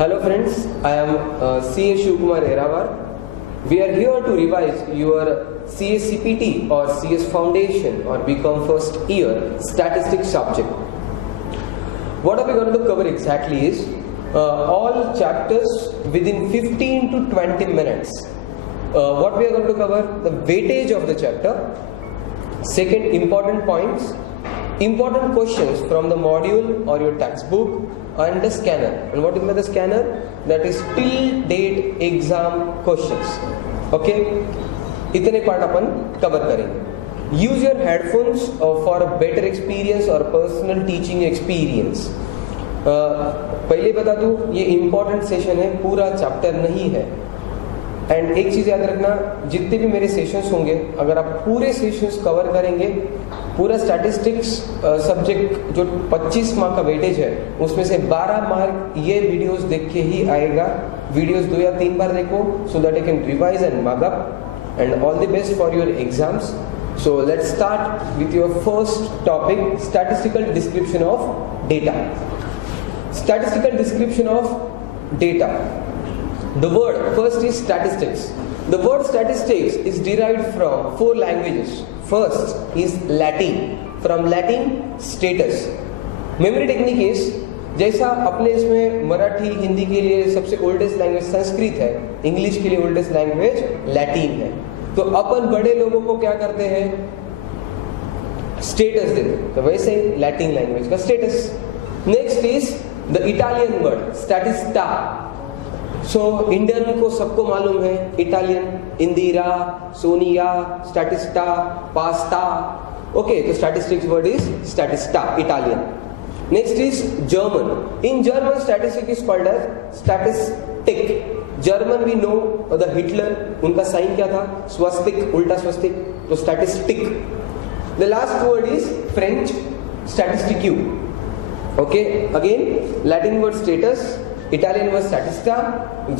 Hello friends, I am C.A. Shivkumar Eravar. We are here to revise your CS CPT or CS Foundation or BCom first year statistics subject. What are we going to cover exactly is all chapters within 15 to 20 minutes. What we are going to cover, the weightage of the chapter, second important points, important questions from the module or your textbook, and the scanner. And what is the scanner? That is till date exam questions. Okay, इतने part अपन cover करेंगे. Use your headphones for a better experience or personal teaching experience. पहले बता दूं, ये important session है, पूरा chapter नहीं है. एंड एक चीज याद रखना, जितने भी मेरे सेशंस होंगे, अगर आप पूरे सेशंस कवर करेंगे, पूरा स्टैटिस्टिक्स सब्जेक्ट जो 25 मार्क का वेटेज है, उसमें से 12 मार्क ये वीडियोस देख के ही आएगा. वीडियोस 2 या 3 बार देखो, so that you can revise and mark up. And all the best for your exams. So let's start with your first topic, statistical description of data. Statistical description of data. The word first is statistics. The word statistics is derived from 4 languages. First is Latin. From Latin, status. Memory technique is, जैसा अपने इसमें मराठी हिंदी के लिए सबसे oldest language Sanskrit है, English के लिए oldest language Latin है. तो अपन बड़े लोगों को क्या करते हैं, स्टेटस देते हैं. तो वैसे ही लैटिन लैंग्वेज का status. Next is the Italian word statista. So Indian को सबको मालूम है Italian, Indira, Sonia, statista, pasta. Okay, तो statistics word is statista, Italian. Next is German. In German statistic is called as statistic. German we know the Hitler, उनका sign क्या था, स्वस्तिक, उल्टा स्वस्तिक, तो statistic. The last word is French, statistique. Okay, again Latin word status, Italian word statista,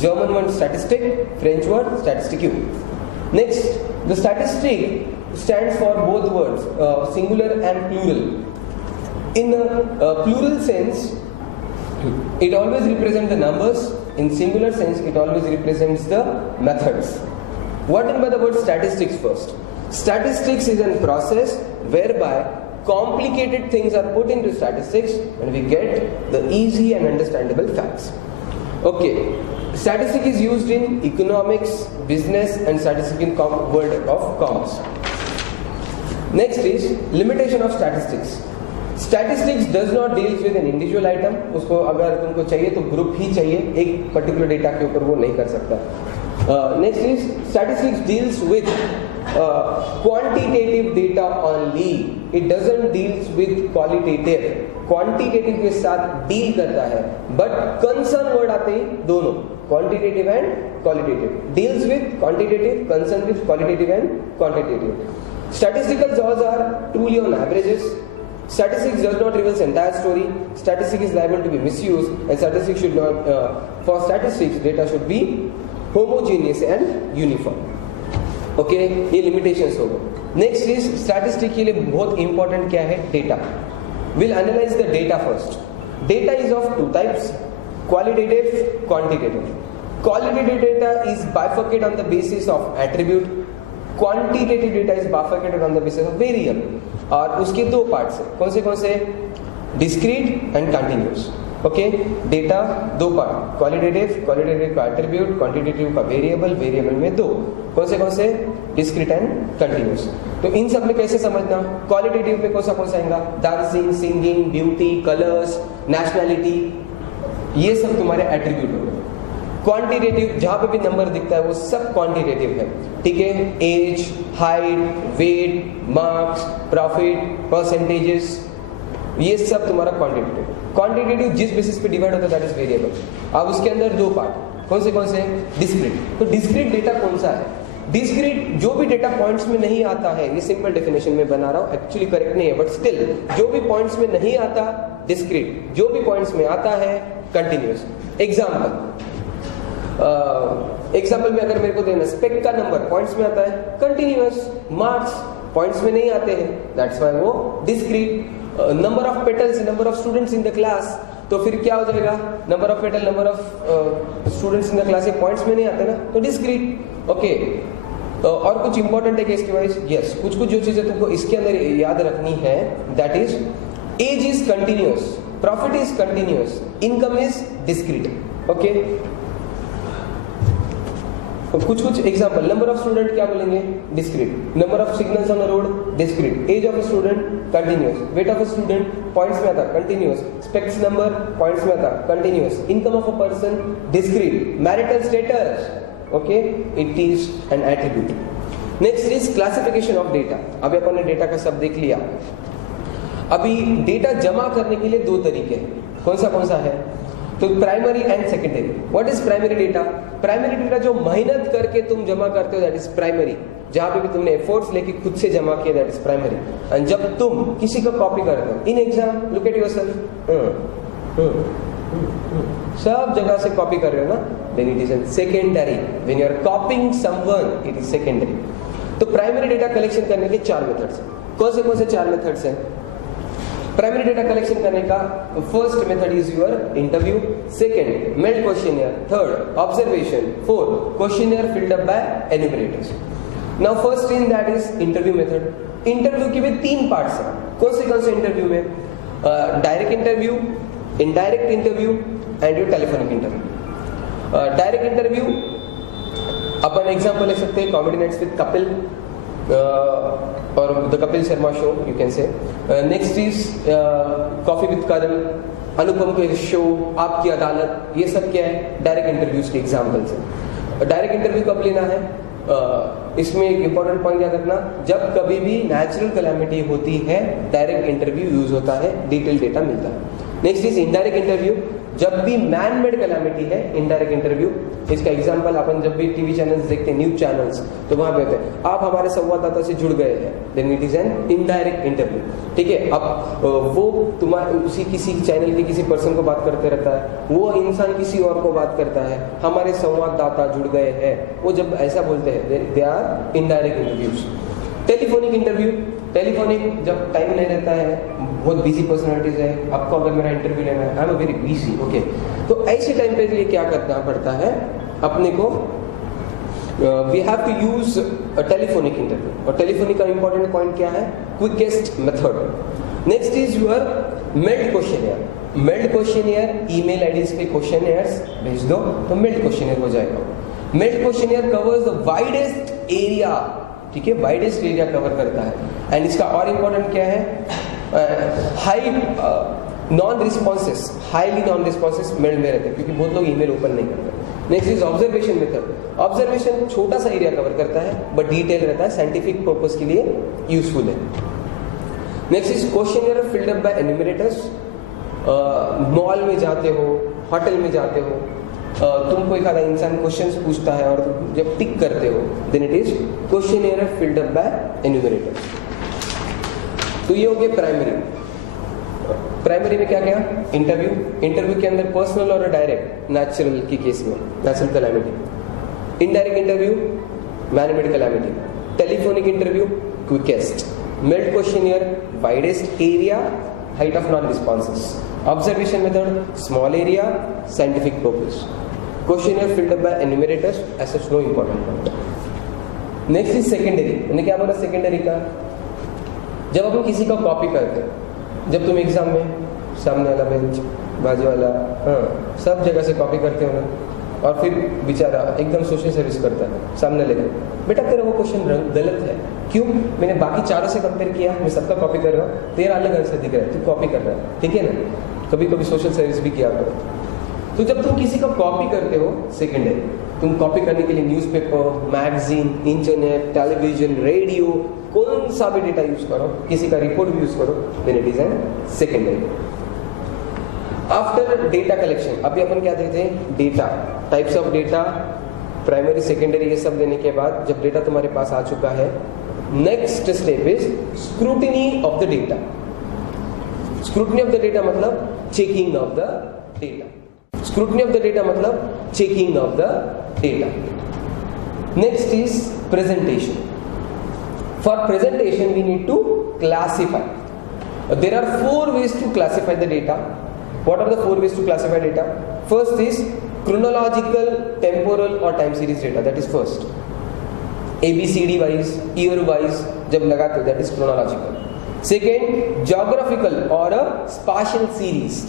German word statistic, French word statisticue. Next, the statistic stands for both words, singular and plural. In a plural sense, it always represents the numbers. In singular sense, it always represents the methods. What mean by the word statistics first? Statistics is a process whereby complicated things are put into statistics and we get the easy and understandable facts. Okay, statistics is used in economics, business and statistics in world of commerce. Next is limitation of statistics. Statistics does not deals with an individual item. उसको अगर तुमको चाहिए तो group ही चाहिए, एक particular data के ऊपर वो नहीं कर सकता. Next is statistics deals with quantitative data only. It doesn't deals with qualitative. Quantitative के साथ डील करता है, but concern word आते ही दोनों, quantitative and qualitative. Deals with quantitative, concern with qualitative and quantitative. Statistical jaws are truly on averages. Statistics does not reveal the entire story. Statistics is liable to be misused, and statistics should not. For statistics, data should be homogeneous and uniform. Okay, ये limitations हो गए. Next is statistic के लिए बहुत important क्या है, data. Will analyse the data first. Data is of 2 types, qualitative, quantitative. Qualitative data is bifurcated on the basis of attribute. Quantitative data is bifurcated on the basis of variable. और उसके 2 parts है. कौन से discrete and continuous. Okay, data 2 part, qualitative का attribute, quantitative का variable, variable में 2. कौन से डिस्क्रीट एंड कंटिन्यूस. तो इन सब में कैसे समझना, क्वालिटेटिव में कौन सा आएगा, dancing, singing, beauty, colours, nationality, ये सब तुम्हारे एट्रीब्यूट हो गए. क्वांटिटेटिव जहां पे भी नंबर दिखता है वो सब क्वांटिटेटिव है. ठीक है, age, height, weight, marks, profit, percentages, ये सब तुम्हारा क्वांटिटेटिव. क्वांटिटेटिव जिस बेसिस पे डिवाइड होता है दैट इज वेरिएबल. अब उसके अंदर 2 पार्ट, कौन से डिस्क्रीट. तो डिस्क्रीट डेटा कौन सा है, डिस्क्रीट जो भी डेटा पॉइंट्स में नहीं आता है, ये सिंपल डेफिनेशन में बना रहा हूं, एक्चुअली करेक्ट नहीं है बट स्टिल, जो भी पॉइंट्स में नहीं आता डिस्क्रीट, जो भी पॉइंट्स में आता है कंटिन्यूअस. एग्जाम्पल में अगर मेरे को देना, स्पेक का नंबर पॉइंट्स में आता है कंटिन्यूअस, मार्क्स पॉइंट्स में नहीं आते हैं, दैट्स व्हाई वो discrete. Number of petals, number of students in the class, तो फिर क्या हो जाएगा, number of petal, number of students in the class, ये पॉइंट्स में नहीं आते ना, तो डिस्क्रीट। ओके, और कुछ इंपॉर्टेंट है केस के वाइज, यस, कुछ कुछ जो चीजें तुमको इसके अंदर याद रखनी है, that is age is continuous, profit is continuous, income is discrete. Okay, कुछ कुछ एग्जांपल, नंबर ऑफ स्टूडेंट क्या बोलेंगे, discrete, number of signals on the road, discrete, age of a student continuous, weight of a student points में आता, continuous, specs number points में आता, continuous, income of a person discrete, marital status, okay, it is an attribute. Next is classification of data. अभी अपन ने data का सब देख लिया। अभी डेटा जमा करने के लिए दो तरीके हैं, कौन सा है, तो primary and secondary. What is primary data? Primary data जो मेहनत करके तुम जमा करते हो, दैट इज प्राइमरी, जहां पे भी तुमने एफर्ट्स लेके खुद से जमा किया, दैट इज प्राइमरी। एंड जब तुम किसी का कॉपी करते हो in exam, look at yourself, सब जगह से कॉपी कर रहे हो ना, then it is secondary. When you are copying someone, it is secondary. तो प्राइमरी डेटा कलेक्शन करने के 4 मेथड्स हैं। कौन से 4 मेथड्स हैं प्राइमरी डेटा कलेक्शन करने का? First method is your interview, second meld questionnaire, third observation, fourth questionnaire filled up by enumerators. Now first in that is interview method. Interview के भी 3 पार्ट्स हैं। कौन से इंटरव्यू में? Direct interview, indirect interview and your telephonic interview. Direct interview upon example ले सकते हैं, comedy nights with Kapil और the Kapil Sharma show, you can say. Next is coffee with करण, अनुपम के शो, आपकी अदालत, ये सब क्या है, डायरेक्ट इंटरव्यूज के एग्जांपल्स हैं। डायरेक्ट इंटरव्यू कब लेना है? इसमें एक इंपॉर्टेंट पॉइंट याद रखना, जब कभी भी नेचुरल कैलामिटी होती है, डायरेक्ट इंटरव्यू यूज होता है, डिटेल डेटा मिलता है। नेक्स्ट इज इनडायरेक्ट इंटरव्यू, जब भी मैन मेड कैलामिटी है, इनडायरेक्ट इंटरव्यू। इसका एग्जांपल अपन जब भी टीवी चैनल्स देखते हैं, न्यूज चैनल्स, तो वहां पे होते हैं, आप हमारे संवाददाता से जुड़ गए हैं, then it is an indirect interview. ठीक है, अब वो तुम्हारे उसी किसी चैनल के किसी पर्सन को बात करते रहता है, वो इंसान किसी और को बात करता है, हमारे संवाददाता जुड़ गए हैं, वो जब ऐसा बोलते हैं, they are indirect interviews. Telephonic interview, telephonic जब टाइम नहीं रहता है, बहुत बिजी पर्सनालिटीज है, आपको अगर मेरा इंटरव्यू लेना है, I am very busy, okay, तो ऐसे टाइम पे लिए क्या करना पड़ता है अपने को, we have to use telephonic interview. और टेलीफोनिक का इंपॉर्टेंट पॉइंट क्या है? Quickest method. Next is your mailed questionnaire. Mailed questionnaire, email IDs पे क्वेश्चनियर्स भेज दो तो मेल्ड क्वेश्चनियर हो जाएगा। Mailed questionnaire covers the widest area, ठीक है, वाइडेस्ट एरिया कवर करता है। एंड इसका और इंपॉर्टेंट क्या है, high non responses, highly non responses meld में रहते हैं, क्योंकि बहुत लोग ईमेल ओपन नहीं करते। Next is observation method. Observation छोटा सा एरिया कवर करता है, बट डिटेल रहता है, साइंटिफिक पर्पस के लिए यूजफुल है। Next is questionnaire filled up by enumerators. Mall में जाते हो, होटल में जाते हो, तुमको एक आधा इंसान क्वेश्चंस पूछता है और जब टिक करते हो, then it is questionnaire filled up by enumerators. तो ये हो गया प्राइमरी। प्राइमरी में क्या क्या? इंटरव्यू, इंटरव्यू के अंदर पर्सनल और डायरेक्ट, नेचुरल के केस में natural calamity. Indirect interview, man made calamity. Telephonic interview, quickest. Mailed questionnaire, widest area, height of non responses. Observation method, small area, scientific purpose. Questionnaire filled up by enumerators, as such no important point. Next is secondary. मैंने क्या बोला secondary का? जब अपन किसी का copy करते हैं, जब तुम एग्जाम में सामने वाला बेंच, बाजू वाला, हाँ, सब जगह से कॉपी करते हो ना, और फिर बेचारा एकदम सोशल सर्विस करता है, सामने लेकर, बेटा तेरा वो क्वेश्चन गलत है। क्यों? मैंने बाकी चारों से कंपेयर किया, मैं सबका कॉपी कर रहा हूँ, तेरा अलग आंसर दिख रहा है, तू कॉपी कर रहा है, ठीक है ना? कभी कभी सोशल सर्विस भी किया करो। तो जब तुम किसी का कॉपी करते हो, सेकेंडरी, तुम कॉपी करने के लिए newspaper, magazine, internet, television, radio, कौन सा भी डेटा यूज करो, किसी का रिपोर्ट भी यूज करो, then it is an secondary. After data collection, अभी अपन क्या देखते हैं? Data, types of data, primary, secondary, ये सब देने के बाद जब डेटा तुम्हारे पास आ चुका है, next step is scrutiny of the data. Scrutiny of the data मतलब checking of the data. Scrutiny of the data मतलब checking of the data. Next is presentation. For presentation we need to classify. There are 4 ways to classify the data. What are the 4 ways to classify data? First is chronological, temporal or time series data. That is first. ABCD wise, year wise जब लगाते हो, that is chronological. Second, geographical or a spatial series.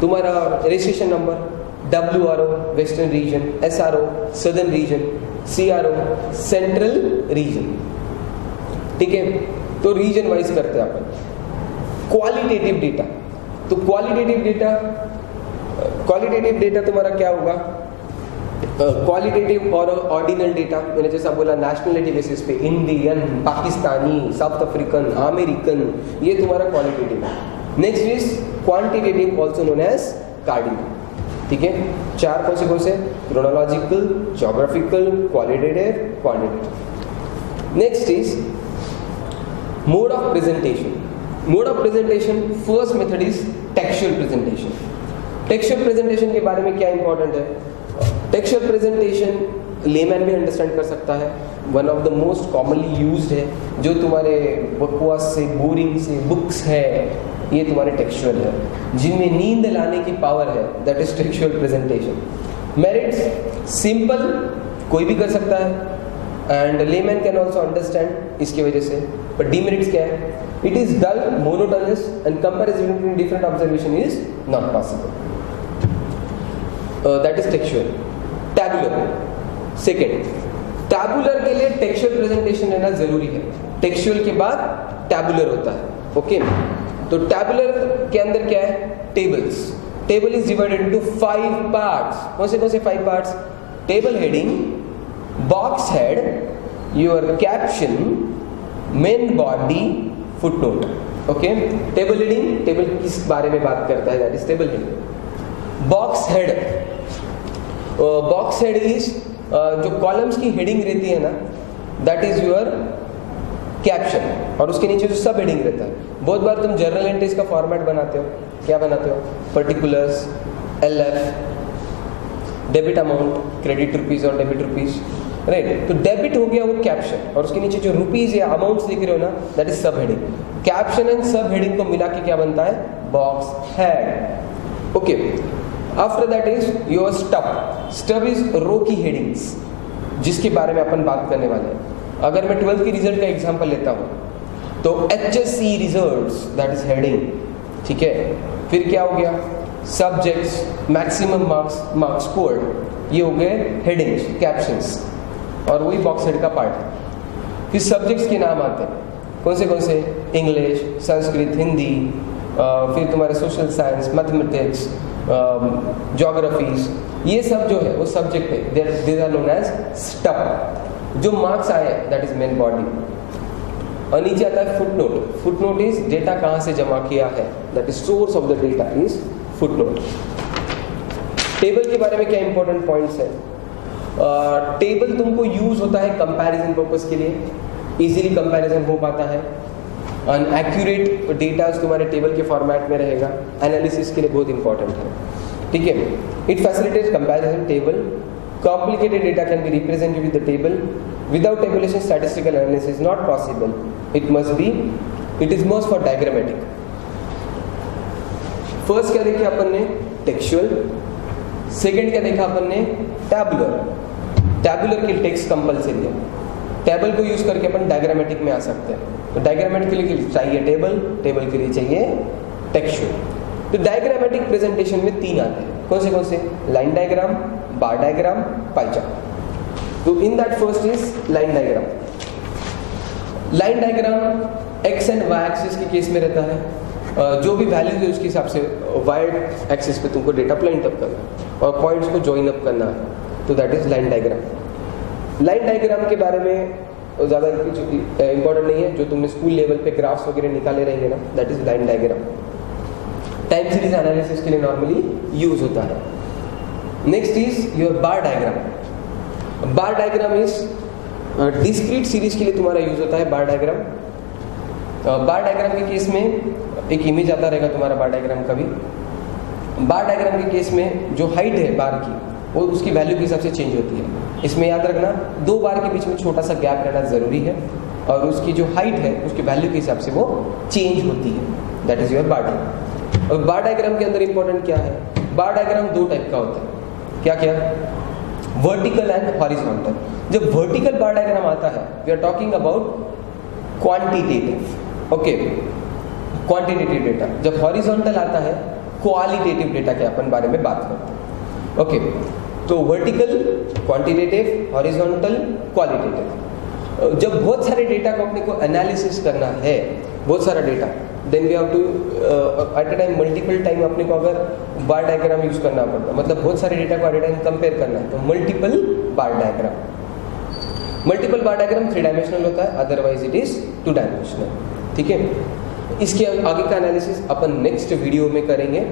तुम्हारा registration number, WRO western region, SRO southern region, CRO central region. ठीक है, तो region wise करते हैं अपन. Qualitative data, तो क्वालिटेटिव डेटा तुम्हारा क्या होगा? क्वालिटेटिव और ऑर्डिनल डेटा, मैंने जैसा बोला नेशनलिटी बेसिस पे, Indian, Pakistani, South African, American, ये तुम्हारा क्वालिटेटिव है. Next is quantitative also known as cardinal. ठीक है, 4 कौन से? Chronological, geographical, qualitative, quantitative. Next is mode of presentation. Mode of presentation, first method is textual presentation. Textual presentation के बारे में क्या इंपॉर्टेंट है? टेक्सचुअल प्रेजेंटेशन लेमैन भी अंडरस्टैंड कर सकता है. One of the most commonly used है, जो तुम्हारे बकवास से, बोरिंग से बुक्स है, ये तुम्हारे टेक्सचुअल है, जिनमें नींद लाने की पावर है. That is textual presentation. Merits, simple, कोई भी कर सकता है, and layman can also understand इसकी वजह से. बट डीमेरिट्स क्या है? It is dull, monotonous and comparison between different observation is not possible. That is textual. Tabular, second. Tabular के लिए टेक्सचुअल प्रेजेंटेशन रहना जरूरी है. टेक्सचुअल के बाद टैबुलर होता है. ओके, तो टैबुलर के अंदर क्या है? Tables. Table is divided into 5 parts. कौन से 5 parts? Table heading, box head, your caption, main body, footnote. Okay, table heading, table किस बारे में बात करता है? That is table heading. Box head, box head is जो कॉलम्स की हेडिंग रहती है ना, दैट इज योर कैप्शन, और उसके नीचे जो सब हेडिंग रहता है. बहुत बार तुम जर्नल एंट्रीज का फॉर्मेट बनाते हो. क्या बनाते हो? Particulars, LF, debit amount, credit rupees और डेबिट रुपीज, राइट. तो डेबिट हो गया वो कैप्शन, और उसके नीचे जो रुपीज या अमाउंट्स लिख रहे हो ना, that is sub heading. Caption and sub heading को मिला के क्या बनता है? Box head. Okay, after that is your stub. Stub is row की हेडिंग्स, जिसके बारे में अपन बात करने वाले हैं. अगर मैं 12th की रिजल्ट का एग्जांपल लेता हूं, तो HSC results, that is heading. ठीक है, फिर क्या हो गया? सब्जेक्ट्स, मैक्सिमम मार्क्स स्कोर्ड, ये हो गए हेडिंग्स, कैप्शंस, और वही बॉक्स हेड का पार्ट है. फिर सब्जेक्ट्स के नाम आते हैं. कौन से? इंग्लिश, संस्कृत, हिंदी, फिर तुम्हारे सोशल साइंस, मैथमेटिक्स, ज्योग्राफीज, ये सब जो है वो सब्जेक्ट है. These are known as stub. जो मार्क्स आए, दैट इज मेन बॉडी. और नीचे आता है फुटनोट. फुटनोट इज डेटा कहाँ से जमा किया है, that is source of the data is footnote. Table के बारे में क्या इंपॉर्टेंट पॉइंट्स है? टेबल तुमको यूज होता है कंपैरिजन पर्पस के लिए. इजीली कंपैरिजन हो पाता है. अनएक्यूरेट डेटा तुम्हारे टेबल के फॉर्मेट में रहेगा. एनालिसिस के लिए बहुत इंपॉर्टेंट है. ठीक है, it facilitates comparison table. Complicated data can be represented with the table. Without tabulation, statistical analysis is not possible. It is must for diagrammatic. First क्या देखा अपन ने? टेक्सचुअल. सेकेंड क्या देखा अपन ने? टैबुलर. टैबुलर की टेक्स्ट कंपल्सरी है. Table को use करके अपन डायग्रामेटिक में आ सकते हैं. तो डायग्रामेटिक के लिए चाहिए टेबल, टेबल के लिए चाहिए टेक्सचुअल. तो डायग्रामेटिक प्रेजेंटेशन में 3 आते हैं. कौन से? Line diagram, bar diagram, pie chart. तो in that first is line diagram. Line diagram X and Y axis के केस में रहता है. जो भी वैल्यू है उसके हिसाब से वाई एक्सिस पे तुमको डेटा प्लांट अप करना है और पॉइंट्स को ज्वाइन अप करना है. तो that is line diagram. Line diagram के बारे में ज़्यादा इंपॉर्टेंट नहीं है. जो तुमने स्कूल लेवल पे ग्राफ्स वगैरह निकाले रहेंगे ना, that is line diagram. Time series analysis के लिए नॉर्मली यूज होता है. Next is your bar diagram. Bar diagram is discrete series के लिए तुम्हारा यूज होता है. बार डायग्राम. बार डायग्राम के केस में एक इमेज आता रहेगा तुम्हारा बार डायग्राम का भी. बार डायग्राम के केस में जो हाइट है बार की, वो उसकी वैल्यू के हिसाब से चेंज होती है. इसमें याद रखना 2 बार के बीच में छोटा सा गैप रहना जरूरी है, और उसकी जो हाइट है उसकी वैल्यू के हिसाब से वो चेंज होती है. That is your bar diagram. अब बार डायग्राम के अंदर इंपॉर्टेंट क्या है, बार डायग्राम दो टाइप का होता है, क्या क्या, वर्टिकल एंड हॉरिजॉन्टल। जब वर्टिकल बार डायग्राम आता है, we are talking about quantitative, okay, quantitative data. जब हॉरिजॉन्टल आता है, क्वालिटेटिव डेटा के अपन बारे में बात करते हैं, ओके। तो वर्टिकल क्वांटिटेटिव, हॉरिजॉन्टल क्वालिटेटिव। जब बहुत सारे डेटा को अपने को एनालिसिस करना है, बहुत सारा data, then we have to at a time multiple time अपने को अगर बार डायग्राम यूज करना पड़ता है, मतलब बहुत सारे डेटा को एट अ टाइम कंपेयर करना है, तो मल्टीपल बार डायग्राम। मल्टीपल बार डायग्राम 3 डायमेंशनल होता है, अदरवाइज इट इज 2 डायमेंशनल, ठीक है। इसके आगे का एनालिसिस अपन नेक्स्ट वीडियो में करेंगे।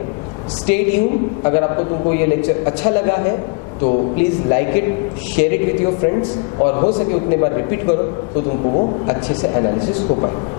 Stay tune. अगर आपको तुमको ये लेक्चर अच्छा लगा है तो please like it, share it with your friends, और हो सके उतने बार रिपीट करो तो तुमको वो अच्छे से एनालिसिस हो पाए।